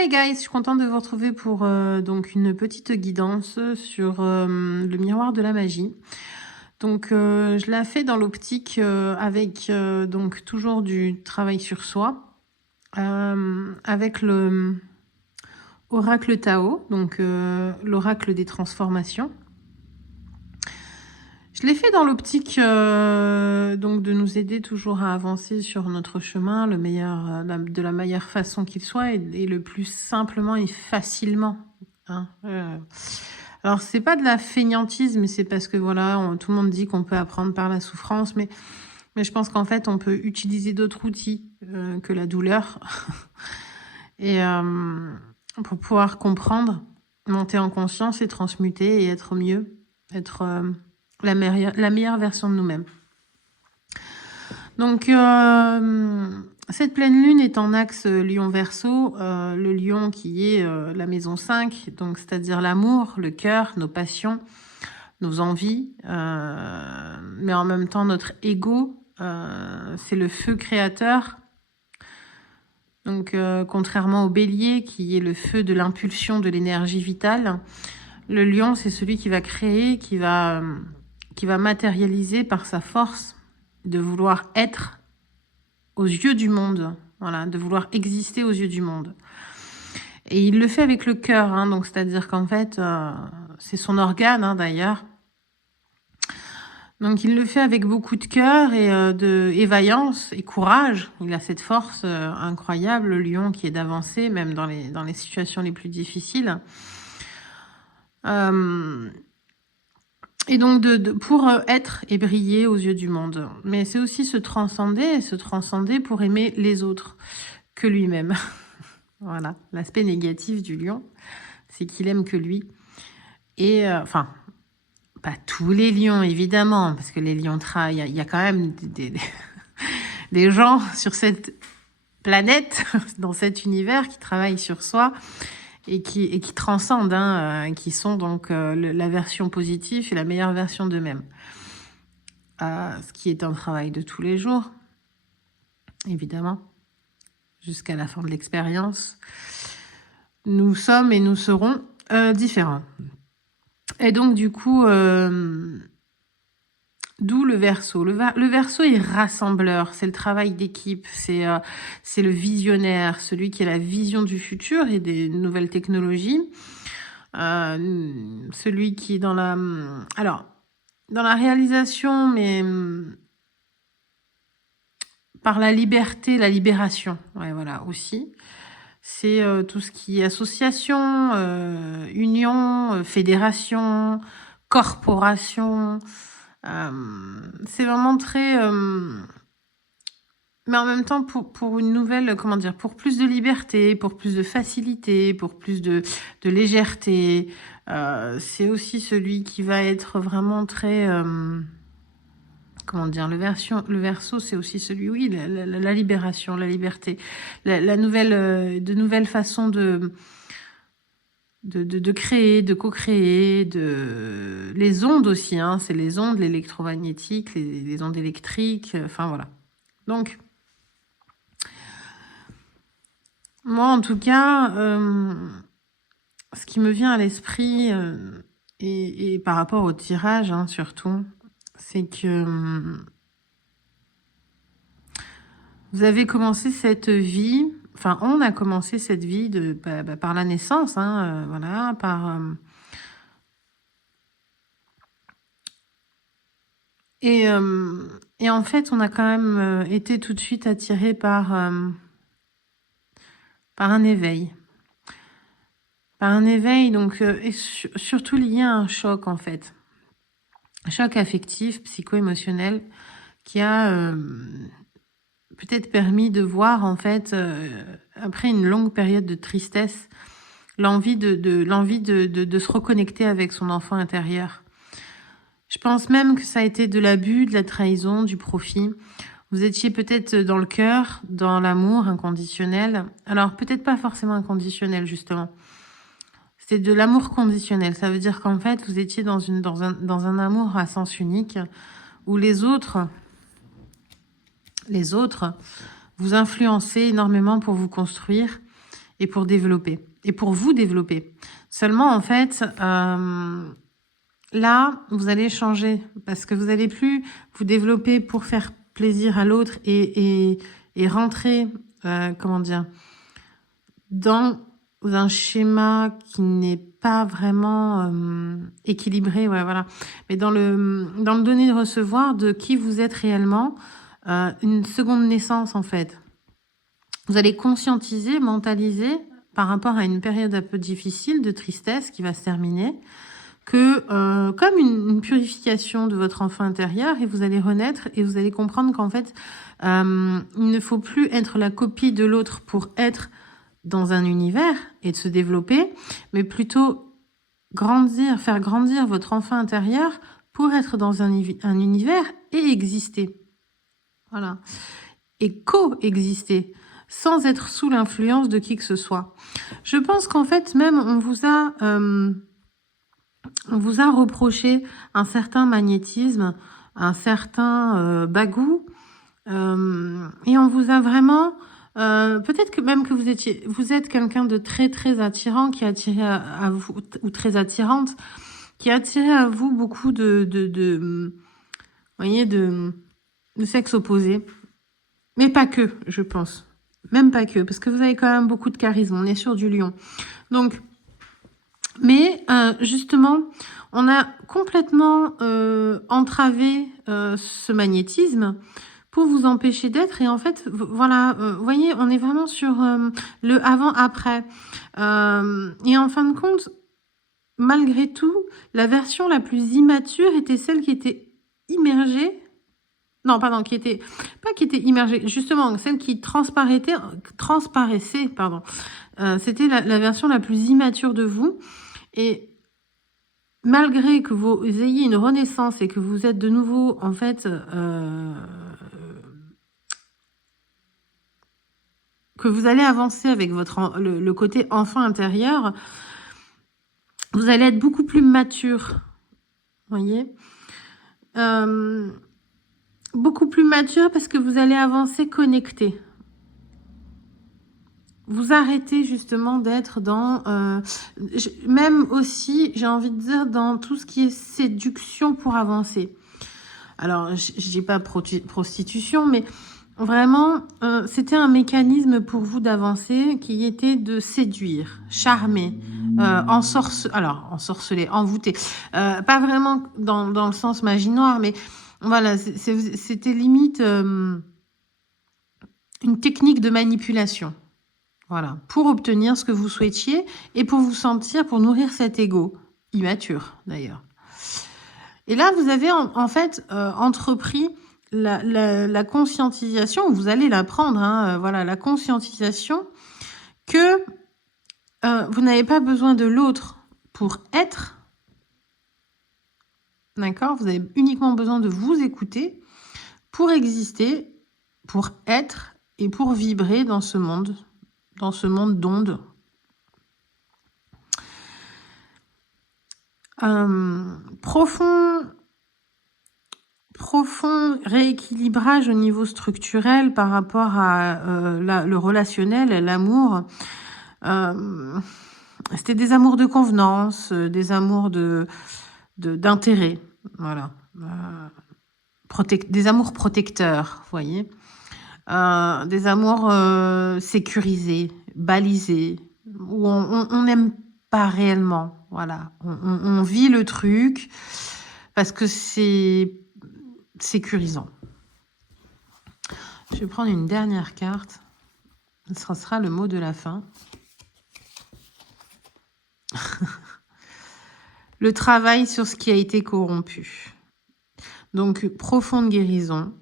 Hey guys, je suis contente de vous retrouver pour donc une petite guidance sur le miroir de la magie. Donc je la fais dans l'optique avec donc toujours du travail sur soi, avec le oracle Tao, donc l'oracle des transformations. Je l'ai fait dans l'optique donc de nous aider toujours à avancer sur notre chemin de la meilleure façon qu'il soit et le plus simplement et facilement. Hein. Alors c'est pas de la fainéantise, mais c'est parce que voilà, tout le monde dit qu'on peut apprendre par la souffrance, mais je pense qu'en fait on peut utiliser d'autres outils que la douleur et pour pouvoir comprendre, monter en conscience et transmuter et être mieux, être la meilleure version de nous-mêmes. Donc, cette pleine lune est en axe Lion-Verseau, le lion qui est la maison 5, donc c'est-à-dire l'amour, le cœur, nos passions, nos envies, mais en même temps notre ego, c'est le feu créateur. Donc, contrairement au bélier qui est le feu de l'impulsion de l'énergie vitale, le lion c'est celui qui va créer, qui va matérialiser par sa force de vouloir être aux yeux du monde, voilà, de vouloir exister aux yeux du monde. Et il le fait avec le cœur, hein, donc c'est-à-dire qu'en fait, c'est son organe hein, d'ailleurs. Donc il le fait avec beaucoup de cœur et de vaillance et courage. Il a cette force incroyable, le lion, qui est d'avancer même dans les situations les plus difficiles. Et donc pour être et briller aux yeux du monde. Mais c'est aussi se transcender pour aimer les autres que lui-même. Voilà, l'aspect négatif du lion, c'est qu'il aime que lui. Et enfin, pas tous les lions évidemment, parce que les lions travaillent, il y a quand même des gens sur cette planète, dans cet univers, qui travaillent sur soi et qui transcendent, hein, qui sont donc la version positive et la meilleure version d'eux-mêmes. Ce qui est un travail de tous les jours, évidemment, jusqu'à la fin de l'expérience. Nous sommes et nous serons différents. Et donc, du coup, d'où le Verseau. Le Verseau est rassembleur, c'est le travail d'équipe, c'est le visionnaire, celui qui a la vision du futur et des nouvelles technologies. Celui qui est dans la réalisation, mais par la liberté, la libération. Ouais, voilà, aussi. C'est tout ce qui est association, union, fédération, corporation. C'est vraiment très... mais en même temps, pour une nouvelle, comment dire, pour plus de liberté, pour plus de facilité, pour plus de légèreté. C'est aussi celui qui va être vraiment très... comment dire, le Verseau, c'est aussi celui, oui, la libération, la liberté, la nouvelle, de nouvelles façons de créer, de co-créer, les ondes aussi, hein, c'est les ondes, l'électromagnétique, les ondes électriques, enfin voilà. Donc, moi en tout cas, ce qui me vient à l'esprit, et par rapport au tirage, hein, surtout, c'est que vous avez commencé cette vie, enfin on a commencé cette vie par la naissance, hein, voilà, et en fait on a quand même été tout de suite attiré par un éveil. Par un éveil, donc, et surtout lié à un choc en fait. Un choc affectif, psycho-émotionnel, qui a peut-être permis de voir en fait, après une longue période de tristesse, l'envie de se reconnecter avec son enfant intérieur. Je pense même que ça a été de l'abus, de la trahison, du profit. Vous étiez peut-être dans le cœur, dans l'amour inconditionnel. Alors peut-être pas forcément inconditionnel justement. C'était de l'amour conditionnel. Ça veut dire qu'en fait vous étiez dans un amour à sens unique où les autres vous influençaient énormément pour vous construire et pour développer, et pour vous développer. Seulement, en fait, là, vous allez changer, parce que vous n'allez plus vous développer pour faire plaisir à l'autre et rentrer, comment dire, dans un schéma qui n'est pas vraiment équilibré, ouais, voilà. Mais dans le donner-recevoir de qui vous êtes réellement, une seconde naissance, en fait. Vous allez conscientiser, mentaliser par rapport à une période un peu difficile de tristesse qui va se terminer, que comme une purification de votre enfant intérieur, et vous allez renaître et vous allez comprendre qu'en fait, il ne faut plus être la copie de l'autre pour être dans un univers et de se développer, mais plutôt grandir, faire grandir votre enfant intérieur pour être dans un univers et exister. Voilà. Et coexister, sans être sous l'influence de qui que ce soit. Je pense qu'en fait, même, on vous a reproché un certain magnétisme, un certain bagou, et on vous a vraiment... peut-être que même que vous êtes quelqu'un de très très attirant, qui a attiré à vous, ou très attirante, qui a attiré à vous beaucoup vous voyez, de sexe opposé. Mais pas que, je pense. Même pas que, parce que vous avez quand même beaucoup de charisme. On est sur du lion. Donc, mais justement, on a complètement entravé ce magnétisme pour vous empêcher d'être. Et en fait, voilà, vous voyez, on est vraiment sur le avant-après. Et en fin de compte, malgré tout, la version la plus immature était celle qui était immergée. Non, pardon, qui était immergée, justement, celle qui transparaissait, pardon. C'était la version la plus immature de vous. Et malgré que vous ayez une renaissance et que vous êtes de nouveau, en fait, que vous allez avancer avec le côté enfant intérieur, vous allez être beaucoup plus mature. Voyez, beaucoup plus mature parce que vous allez avancer connecté. Vous arrêtez justement d'être dans... même aussi, j'ai envie de dire, dans tout ce qui est séduction pour avancer. Alors, je dis pas prostitution, mais vraiment, c'était un mécanisme pour vous d'avancer qui était de séduire, charmer, ensorceler, envoûter. Pas vraiment dans le sens magie noire, mais voilà, c'était limite une technique de manipulation. Voilà, pour obtenir ce que vous souhaitiez et pour vous sentir, pour nourrir cet ego, immature d'ailleurs. Et là, vous avez en fait entrepris la conscientisation, vous allez l'apprendre, hein, voilà, la conscientisation que vous n'avez pas besoin de l'autre pour être, d'accord? Vous avez uniquement besoin de vous écouter pour exister, pour être et pour vibrer dans ce monde d'ondes. Profond rééquilibrage au niveau structurel par rapport à le relationnel, l'amour. C'était des amours de convenance, des amours d'intérêt, voilà. Des amours protecteurs, vous voyez. Des amours sécurisés, balisés, où on n'aime pas réellement. Voilà, on vit le truc parce que c'est sécurisant. Je vais prendre une dernière carte. Ce sera le mot de la fin. Le travail sur ce qui a été corrompu. Donc, profonde guérison,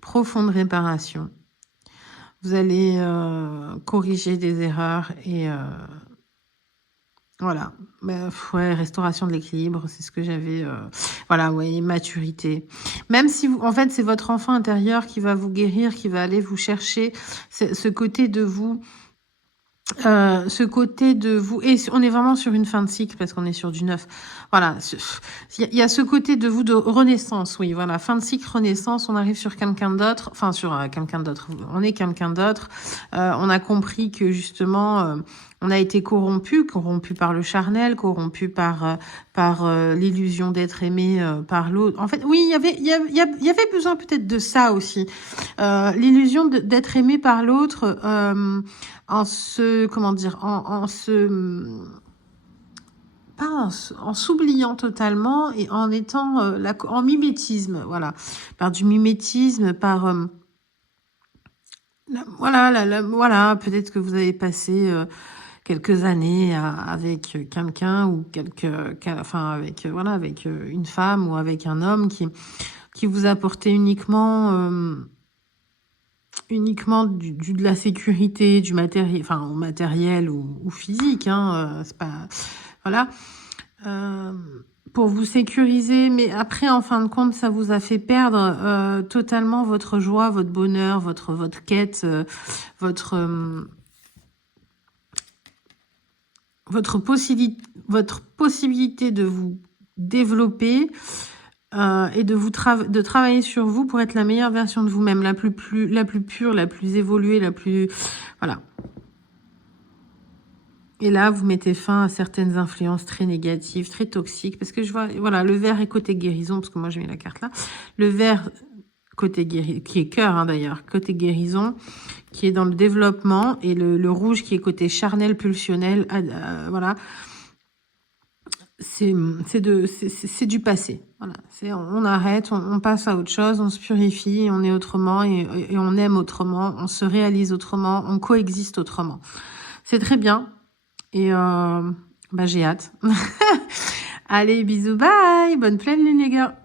profonde réparation. Vous allez corriger des erreurs et voilà. Ouais, restauration de l'équilibre, c'est ce que j'avais. Voilà, ouais, maturité. Même si vous, en fait, c'est votre enfant intérieur qui va vous guérir, qui va aller vous chercher ce côté de vous Ce côté de vous, et on est vraiment sur une fin de cycle parce qu'on est sur du neuf. Voilà, il y a ce côté de vous de renaissance, oui, voilà, fin de cycle, renaissance, on arrive sur quelqu'un d'autre, enfin sur quelqu'un d'autre, on est quelqu'un d'autre. On a compris que justement, on a été corrompu par le charnel, corrompu par l'illusion d'être aimé par l'autre. En fait, oui, il y avait besoin peut-être de ça aussi. L'illusion d'être aimé par l'autre, en se, comment dire, en se, pas en s'oubliant totalement et en étant en mimétisme, voilà, par du mimétisme, par voilà, voilà, peut-être que vous avez passé quelques années avec quelqu'un ou enfin avec voilà, avec une femme ou avec un homme qui vous apportait uniquement de la sécurité, du matériel, enfin matériel ou physique, hein, c'est pas, voilà, pour vous sécuriser, mais après en fin de compte ça vous a fait perdre totalement votre joie, votre bonheur, votre quête, votre possibilité de vous développer et de travailler sur vous pour être la meilleure version de vous-même, la plus pure, la plus évoluée, la plus... Voilà. Et là, vous mettez fin à certaines influences très négatives, très toxiques, parce que je vois, voilà, le vert est côté guérison, parce que moi, j'ai mis la carte là. Le vert, côté guérison, qui est cœur, hein, d'ailleurs, côté guérison, qui est dans le développement, et le rouge qui est côté charnel, pulsionnel, voilà. C'est du passé. Voilà. On arrête, on passe à autre chose, on se purifie, on est autrement et on aime autrement, on se réalise autrement, on coexiste autrement. C'est très bien et bah, j'ai hâte. Allez, bisous, bye, bonne pleine lune les gars.